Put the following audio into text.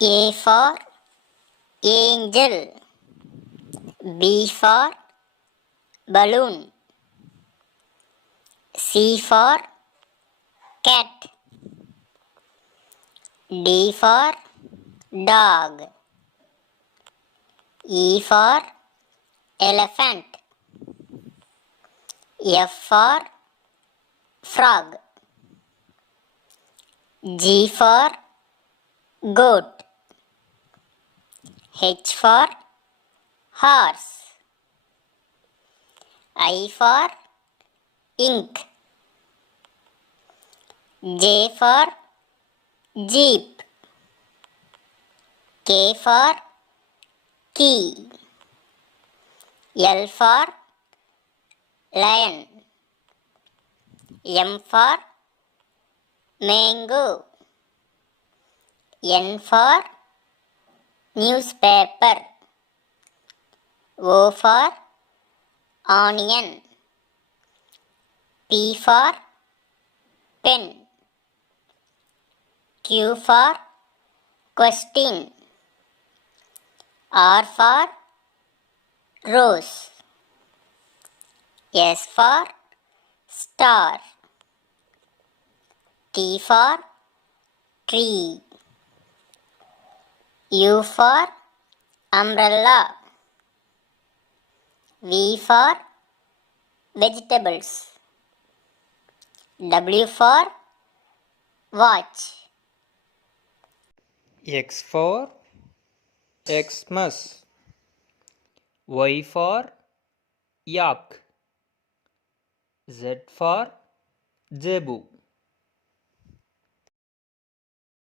A for angel. B for balloon. C for cat. D for dog. E for elephant. F for frog. G for goat. H for horse. I for ink. J for jeep. K for key. L for lion. M for mango. N for newspaper. O for onion. P for pen. Q for question. R for rose. S for star. T for tree. U for umbrella. V for vegetables. W for watch. X for Xmas. Y for yak. Z for zebu.